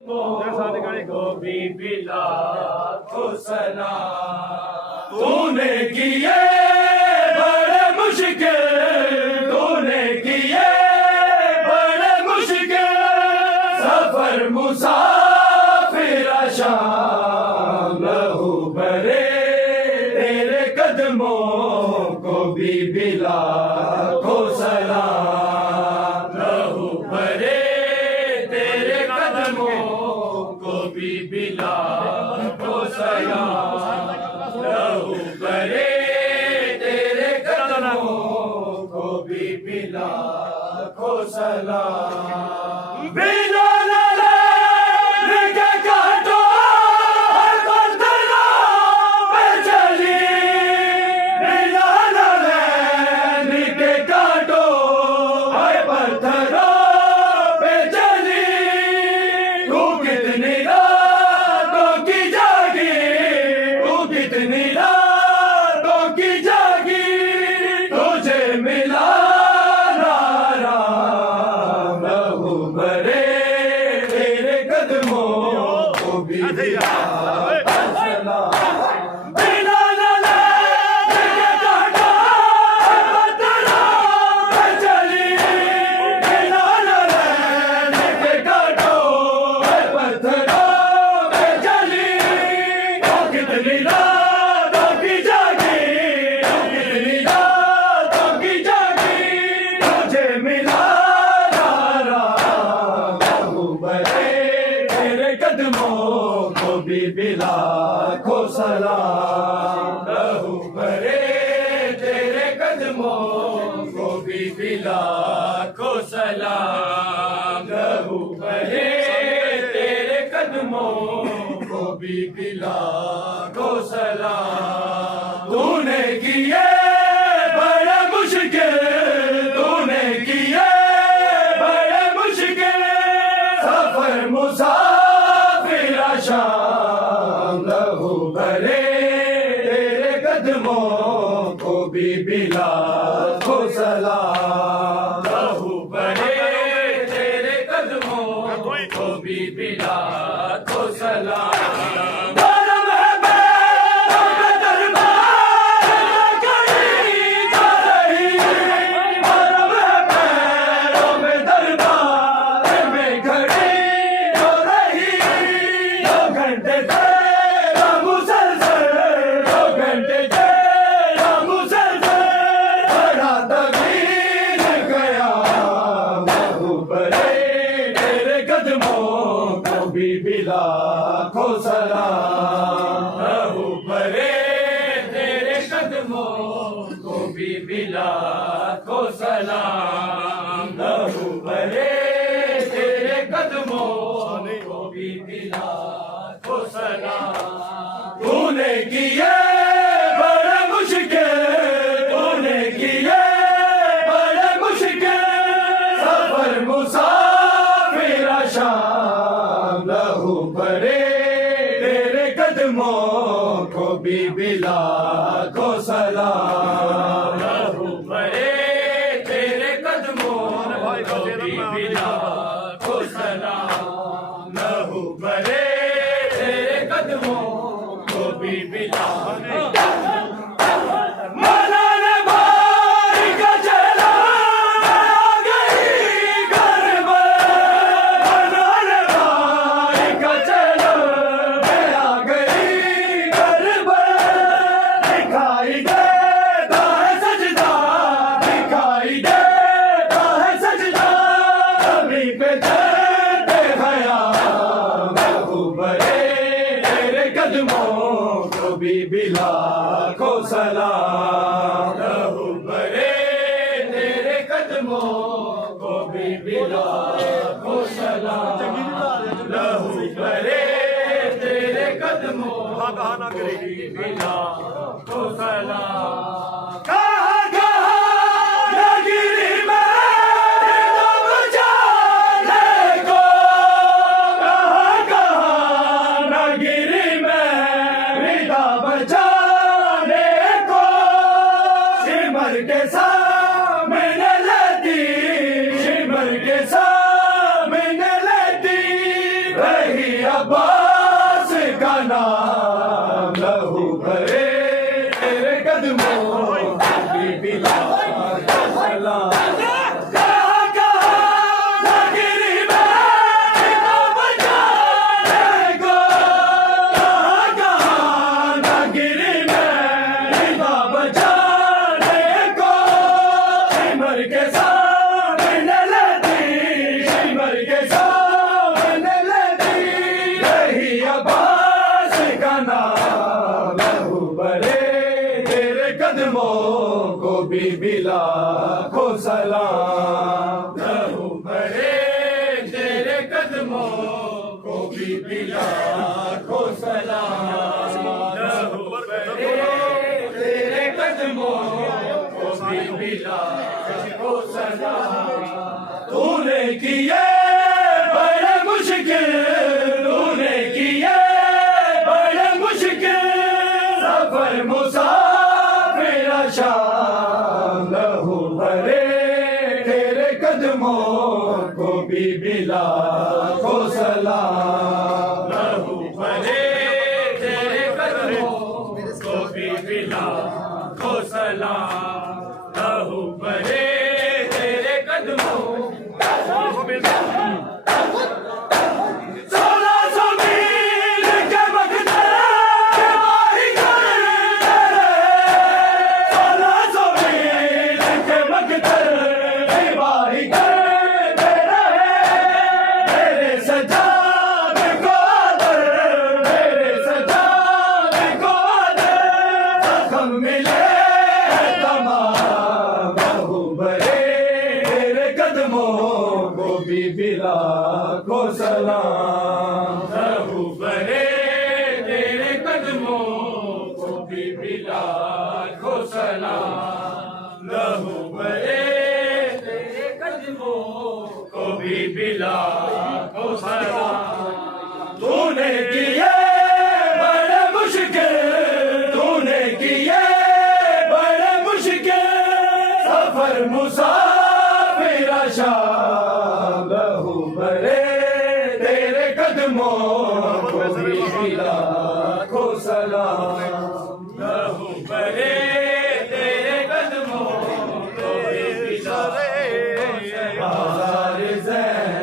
को भी बिला को सलाम तूने किए बड़े मुश्किल, तूने किए बड़े मुश्किल सफर मुसाफिर शाम लहू भरे तेरे कदमों को भी बिला को सलाम लहू भरे तेरे कदमों को भी बिला को सलाम लहू भरे तेरे कदमों को भी बिला को सलाम बिला बिला को सलाम लहू भरे तेरे कदमों को भी बिला को सलाम लहू भरे तेरे कदमों को भी बिला को सलाम तूने किए बड़े मुश्किल, तूने किए बड़े मुश्किल सफर मुसाफिर शाम लहू भरे तेरे कदमों को भी बिला को सलाम लहू भरे तेरे कदमों को भी बिला को सलाम बिला को सलाम लहू भरे तेरे कदमों को भी बिला को सलाम लहू भरे तेरे कदमों को भी बिला को सलाम तूने किए बड़े मुश्किल, तूने किए बड़े मुश्किल सफर मुसाफिर शाम लहू भरे तेरे कदमों को भी बिला को सलाम लहू भरे तेरे कदमों को भी बिला को सलाम लहू भरे तेरे कदमों को भी बिला बिला को सलाम लहू भरे तेरे कदमों को भी बिला को सलाम लहू भरे तेरे कदमों को भी बिला को सलाम के सामने लेती, शिमर के सामने लेती यही अब्बास का नाम, लहू भरे तेरे कदमों की बिला को सलाम। कहाँ कहाँ न गिरी मैं तो बचाने को, कहाँ कहाँ न गिरी मैं तो बचाने को। सिमर के सामने लेती, सिमर के सामने लेती, यही अब्बास का नाम, लहू भरे तेरे कदमों को बीबी लाखों सलाम। लहू भरे तेरे कदमों को बीबी लाखों सलाम। लहू भरे तेरे कदमों को बीबी लाखों सलाम। तूने किए बड़े मुश्किल, तूने किए बड़े मुश्किल सफर मुसाफिर शाम। लहू भरे तेरे कदमों को बीबी लाखों सलाम। लहू भरे तेरे कदमों को बीबी लाखों सलाम। लहू भरे तेरे कदमों 1600 मील के मकदर वाही कर तेरे, 1600 मील के मकदर वाही कर तेरे सजाद को आदर, मेरे सजाद को आदर। जख्म मिले तमाम, लहू भरे तेरे कदमों को बीबी लाखों सलाम। लहू भरे तेरे कदमों को बीबी लाखों सलाम। लहू भरे तेरे कदमों को बीबी लाखों सलाम। तूने किए बड़े मुश्किल, तूने किए बड़े मुश्किल सफर मुसाफिर शाम। लहू भरे तेरे कदमों को बीबी लाखों सलाम।